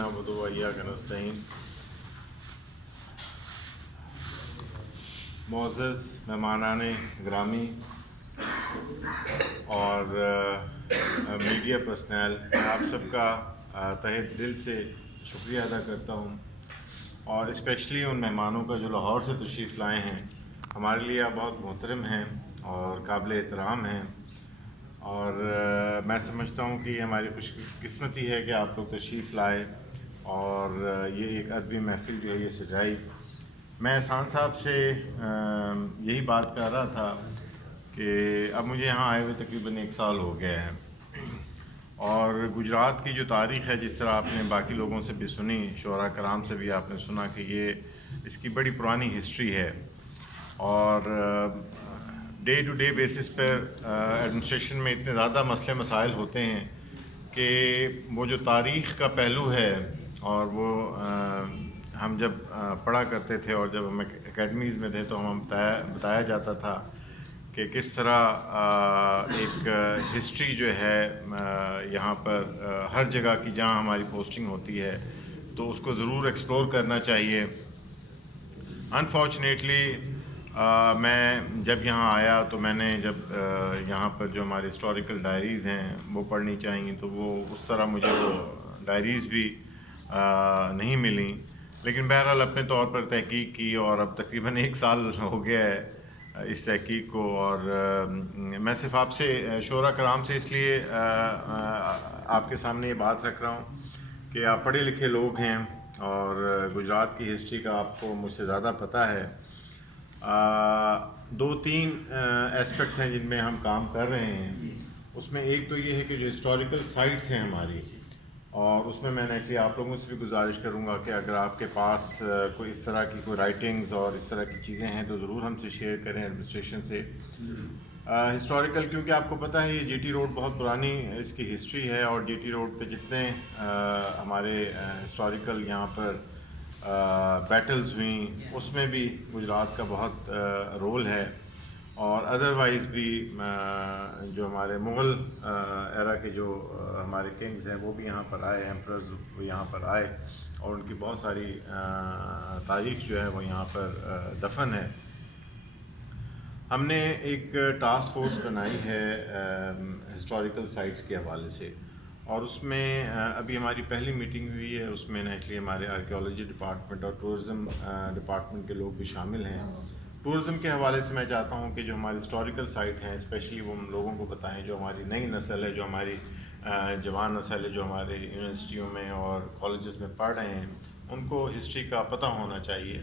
नअबुदु व इय्याका नस्तईन। मोअज़्ज़ज़ मेहमानान ग्रामी और मीडिया पर्सनल, मैं आप सबका तहे दिल से शुक्रिया अदा करता हूँ, और स्पेशली उन मेहमानों का जो लाहौर से तशरीफ़ लाए हैं। हमारे लिए आप बहुत मोहतरम हैं और काबिल एहतराम हैं, और मैं समझता हूँ कि हमारी खुशकिस्मती है कि आप लोग तशरीफ़ लाए और ये एक अदबी महफ़िल जो है ये सजाई। मैं एहसान साहब से यही बात कर रहा था कि अब मुझे यहाँ आए हुए तकरीबन 1 साल हो गया है, और गुजरात की जो तारीख़ है, जिस तरह आपने बाकी लोगों से भी सुनी, शोरा कराम से भी आपने सुना कि ये इसकी बड़ी पुरानी हिस्ट्री है, और डे टू डे बेसिस पर एडमिनिस्ट्रेशन में इतने ज़्यादा मसले मसाइल होते हैं कि वो जो तारीख़ का पहलू है, और वो हम जब पढ़ा करते थे और जब हम एकेडमीज़ में थे तो हम बताया जाता था कि किस तरह एक हिस्ट्री जो है यहाँ पर हर जगह की जहाँ हमारी पोस्टिंग होती है तो उसको ज़रूर एक्सप्लोर करना चाहिए। अनफॉर्चुनेटली मैं जब यहाँ आया तो मैंने जब यहाँ पर जो हमारे हिस्टोरिकल डायरीज़ हैं वो पढ़नी चाहिए, तो वो उस तरह मुझे वो डायरीज़ भी नहीं मिली। लेकिन बहरहाल अपने तौर पर तहकीक की, और अब तकरीबन 1 साल हो गया है इस तहकीक को, और मैं सिर्फ आपसे शोरा कराम से इसलिए आपके सामने ये बात रख रहा हूँ कि आप पढ़े लिखे लोग हैं और गुजरात की हिस्ट्री का आपको मुझसे ज़्यादा पता है। 2-3 एस्पेक्ट्स हैं जिनमें हम काम कर रहे हैं। उसमें एक तो ये है कि जो हिस्टोरिकल साइट्स हैं हमारी, और उसमें मैं एक्चुअली आप लोगों से भी गुजारिश करूँगा कि अगर आपके पास कोई इस तरह की कोई राइटिंग्स और इस तरह की चीज़ें हैं तो ज़रूर हमसे शेयर करें एडमिनिस्ट्रेशन से। हिस्टोरिकल, क्योंकि आपको पता है ये जीटी रोड बहुत पुरानी इसकी हिस्ट्री है, और जीटी रोड पे जितने हमारे हिस्टोरिकल यहाँ पर बैटल्स हुई उसमें भी गुजरात का बहुत रोल है, और अदरवाइज़ भी जो हमारे मुग़ल एरा के जो हमारे किंग्स हैं वो भी यहाँ पर आए, एम्परर्स वो यहाँ पर आए, और उनकी बहुत सारी तारीख़ जो है वो यहाँ पर दफन है। हमने एक टास्क फोर्स बनाई है हिस्टोरिकल साइट्स के हवाले से, और उसमें अभी हमारी पहली मीटिंग हुई है। उसमें एक्चुअली हमारे आर्कियोलॉजी डिपार्टमेंट और टूरिज़म डिपार्टमेंट के लोग भी शामिल हैं। टूरिज़म के हवाले से मैं चाहता हूँ कि जो हमारी हिस्टोरिकल साइट हैं स्पेशली वो हम लोगों को बताएं, जो हमारी नई नस्ल है, जो हमारी जवान नस्ल है, जो हमारे यूनिवर्सिटियों में और कॉलेजेस में पढ़ रहे हैं, उनको हिस्ट्री का पता होना चाहिए।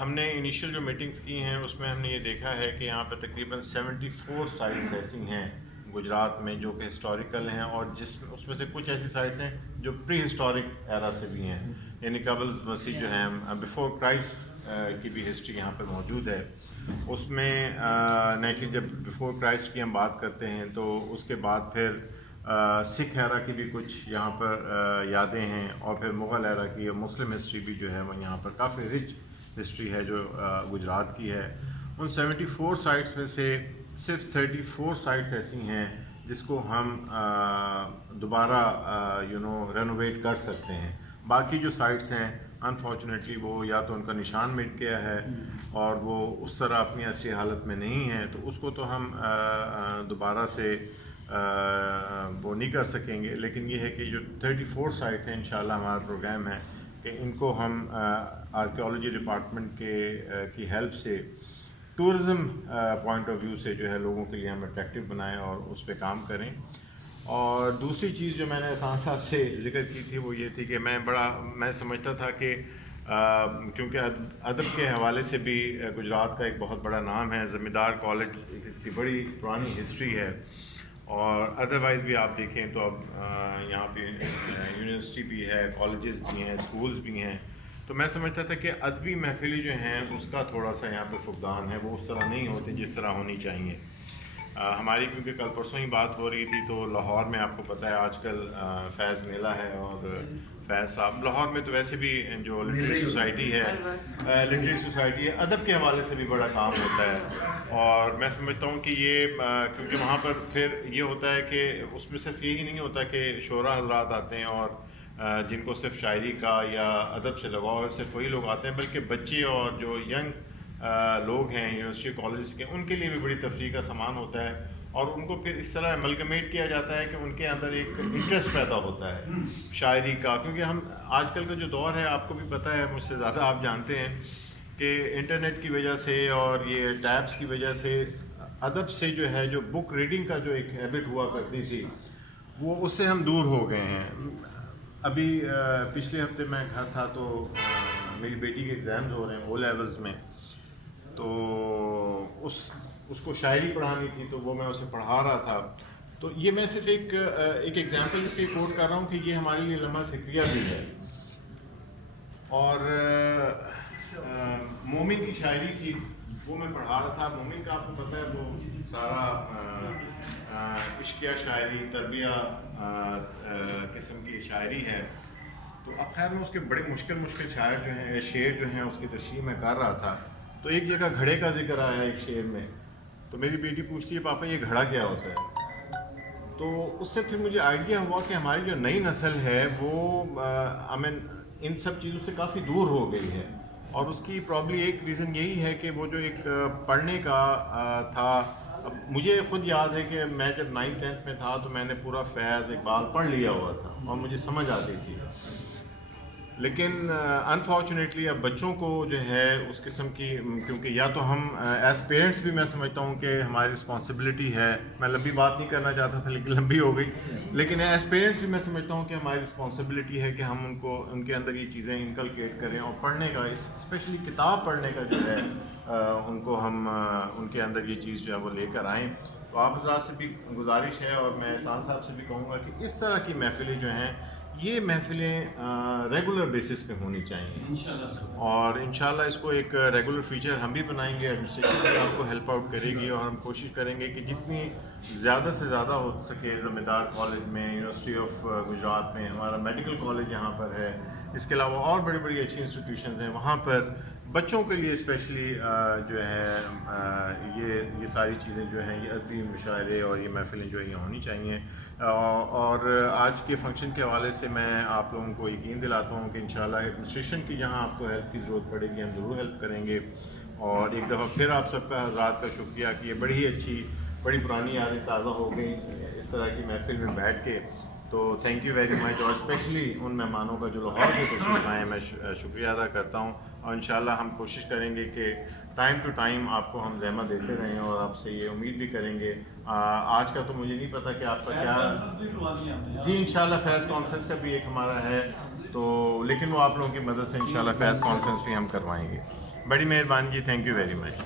हमने इनिशियल जो मीटिंग्स की हैं उसमें हमने ये देखा है कि यहाँ पर तकरीबन 74 साइट्स ऐसी हैं गुजरात में जो कि हिस्टोरिकल हैं, और उसमें से कुछ ऐसी साइट्स हैं जो प्री हिस्टोरिक एरा से भी हैं, यानी कबल मसीह जो हैं बिफोर क्राइस्ट की भी हिस्ट्री यहाँ पर मौजूद है। उसमें नेचुरली जब बिफोर क्राइस्ट की हम बात करते हैं तो उसके बाद फिर सिख एरा की भी कुछ यहाँ पर यादें हैं, और फिर मुग़ल एरा की और मुस्लिम हिस्ट्री भी जो है वो यहाँ पर काफ़ी रिच हिस्ट्री है जो गुजरात की है। उन 74 साइट्स में से सिर्फ 34 साइट्स ऐसी हैं जिसको हम दोबारा रेनोवेट कर सकते हैं। बाकी जो साइट्स हैं अनफॉर्चुनेटली वो या तो उनका निशान मिट गया है और वो उस तरह अपनी असली हालत में नहीं है, तो उसको तो हम दोबारा से वो नहीं कर सकेंगे। लेकिन ये है कि जो 34 साइट्स हैं इंशाल्लाह हमारा प्रोग्राम है कि इनको हम आर्कियोलॉजी डिपार्टमेंट की हेल्प से टूरिज़म पॉइंट ऑफ व्यू से जो है लोगों के लिए हम अट्रैक्टिव बनाएं और उस पर काम करें। और दूसरी चीज़ जो मैंने एहसान साहब से ज़िक्र की थी वो ये थी कि मैं समझता था कि क्योंकि अदब के हवाले से भी गुजरात का एक बहुत बड़ा नाम है, ज़मींदार कॉलेज इसकी बड़ी पुरानी हिस्ट्री है, और अदरवाइज़ भी आप देखें तो अब यहाँ पे यूनिवर्सिटी भी है, कॉलेजेस भी हैं, स्कूल्स भी हैं। तो मैं समझता था कि अदबी महफिलें जो हैं उसका थोड़ा सा यहाँ पर फुकदान है, वो उस तरह नहीं होती जिस तरह होनी चाहिए। हमारी क्योंकि कल परसों ही बात हो रही थी तो लाहौर में आपको पता है आजकल फैज़ मेला है, और फैज़ साहब लाहौर में तो वैसे भी जो लिटरेरी सोसाइटी है अदब के हवाले से भी बड़ा काम होता है। और मैं समझता हूँ कि ये क्योंकि वहाँ पर फिर ये होता है कि उसमें सिर्फ यही नहीं होता कि शोरा हजरात आते हैं और جن کو صرف شاعری کا یا ادب سے لگاؤ ہے صرف وہی لوگ آتے ہیں، بلکہ بچے اور جو ینگ لوگ ہیں یونیورسٹی کالج کے، ان کے لیے بھی بڑی تفریح کا سامان ہوتا ہے، اور ان کو پھر اس طرح املگمیٹ کیا جاتا ہے کہ ان کے اندر ایک انٹرسٹ پیدا ہوتا ہے شاعری کا. کیونکہ ہم آج کل کا جو دور ہے، آپ کو بھی پتہ ہے، مجھ سے زیادہ آپ جانتے ہیں کہ انٹرنیٹ کی وجہ سے اور یہ ٹیبس کی وجہ سے ادب سے جو ہے، جو بک ریڈنگ کا جو ایک ہیبٹ ہوا کرتی تھی، وہ اس سے ہم دور ہو گئے ہیں. ابھی پچھلے ہفتے میں گھر تھا تو میری بیٹی کے ایگزامز ہو رہے ہیں او لیولز میں، تو اس کو شاعری پڑھانی تھی، تو وہ میں اسے پڑھا رہا تھا. تو یہ میں صرف ایک ایگزامپل اس لیے کوٹ کر رہا ہوں کہ یہ ہمارے لیے لمحہ فکریہ بھی ہے. اور مومن کی شاعری تھی، وہ میں پڑھا رہا تھا. مومن کا آپ کو پتہ ہے وہ سارا عشقیہ شاعری، تربیہ قسم کی شاعری ہے. تو اب خیر میں اس کے بڑے مشکل شاعر شعر جو ہیں اس کی تشریح میں کر رہا تھا. تو ایک جگہ گھڑے کا ذکر آیا ایک شعر میں، تو میری بیٹی پوچھتی ہے پاپا یہ گھڑا کیا ہوتا ہے؟ تو اس سے پھر مجھے آئیڈیا ہوا کہ ہماری جو نئی نسل ہے وہ ان سب چیزوں سے کافی دور ہو گئی ہے، اور اس کی پرابلی ایک ریزن یہی ہے کہ وہ جو ایک پڑھنے کا تھا. اب مجھے خود یاد ہے کہ میں جب 9th 10th میں تھا تو میں نے پورا فیض اقبال پڑھ لیا ہوا تھا اور مجھے سمجھ آتی تھی. لیکن انفارچونیٹلی اب بچوں کو جو ہے اس قسم کی، کیونکہ یا تو ہم ایز پیرنٹس بھی میں سمجھتا ہوں کہ ہماری رسپانسبلٹی ہے، میں لمبی بات نہیں کرنا چاہتا تھا لیکن لمبی ہو گئی، لیکن ایز پیرنٹس بھی میں سمجھتا ہوں کہ ہماری رسپانسبلٹی ہے کہ ہم ان کے اندر یہ چیزیں انکلکیٹ کریں، اور پڑھنے کا، اسپیشلی کتاب پڑھنے کا جو ہے ان کو ہم ان کے اندر یہ چیز جو ہے وہ لے کر آئیں. تو آپ حضرات سے بھی گزارش ہے، اور میں احسان صاحب سے بھی کہوں گا کہ اس طرح کی محفلیں جو ہیں، یہ محفلیں ریگولر بیسس پہ ہونی چاہیے، اور انشاءاللہ اس کو ایک ریگولر فیچر ہم بھی بنائیں گے. ایڈمنسٹریشن بھی آپ کو ہیلپ آؤٹ کرے گی، اور ہم کوشش کریں گے کہ جتنی زیادہ سے زیادہ ہو سکے ذمہ دار کالج میں، یونیورسٹی آف گجرات میں، ہمارا میڈیکل کالج یہاں پر ہے، اس کے علاوہ اور بڑی بڑی اچھی انسٹیٹیوشنز ہیں، وہاں پر بچوں کے لیے اسپیشلی جو ہے یہ ساری چیزیں جو ہیں، یہ ادبی مشاعرے اور یہ محفلیں جو ہیں یہ ہونی چاہیے. اور آج کے فنکشن کے حوالے سے میں آپ لوگوں کو یقین دلاتا ہوں کہ انشاءاللہ ایڈمنسٹریشن کی جہاں آپ کو ہیلپ کی ضرورت پڑے گی ہم ضرور ہیلپ کریں گے. اور ایک دفعہ پھر آپ سب کا حضرات کا شکریہ کہ یہ بڑی ہی اچھی، بڑی پرانی یادیں تازہ ہو گئی اس طرح کی محفل میں بیٹھ کے. تو تھینک یو ویری مچ، اور اسپیشلی ان مہمانوں کا جو لاہور سے تشریف آئے ہیں میں شکریہ ادا کرتا ہوں. اور انشاءاللہ ہم کوشش کریں گے کہ ٹائم ٹو ٹائم آپ کو ہم زحمت دیتے رہیں، اور آپ سے یہ امید بھی کریں گے. آج کا تو مجھے نہیں پتا کہ آپ کا کیا، جی انشاءاللہ فیض کانفرنس کا بھی ایک ہمارا ہے، تو لیکن وہ آپ لوگوں کی مدد سے انشاءاللہ فیض کانفرنس بھی ہم کروائیں گے. بڑی مہربانی جی، تھینک یو ویری مچ.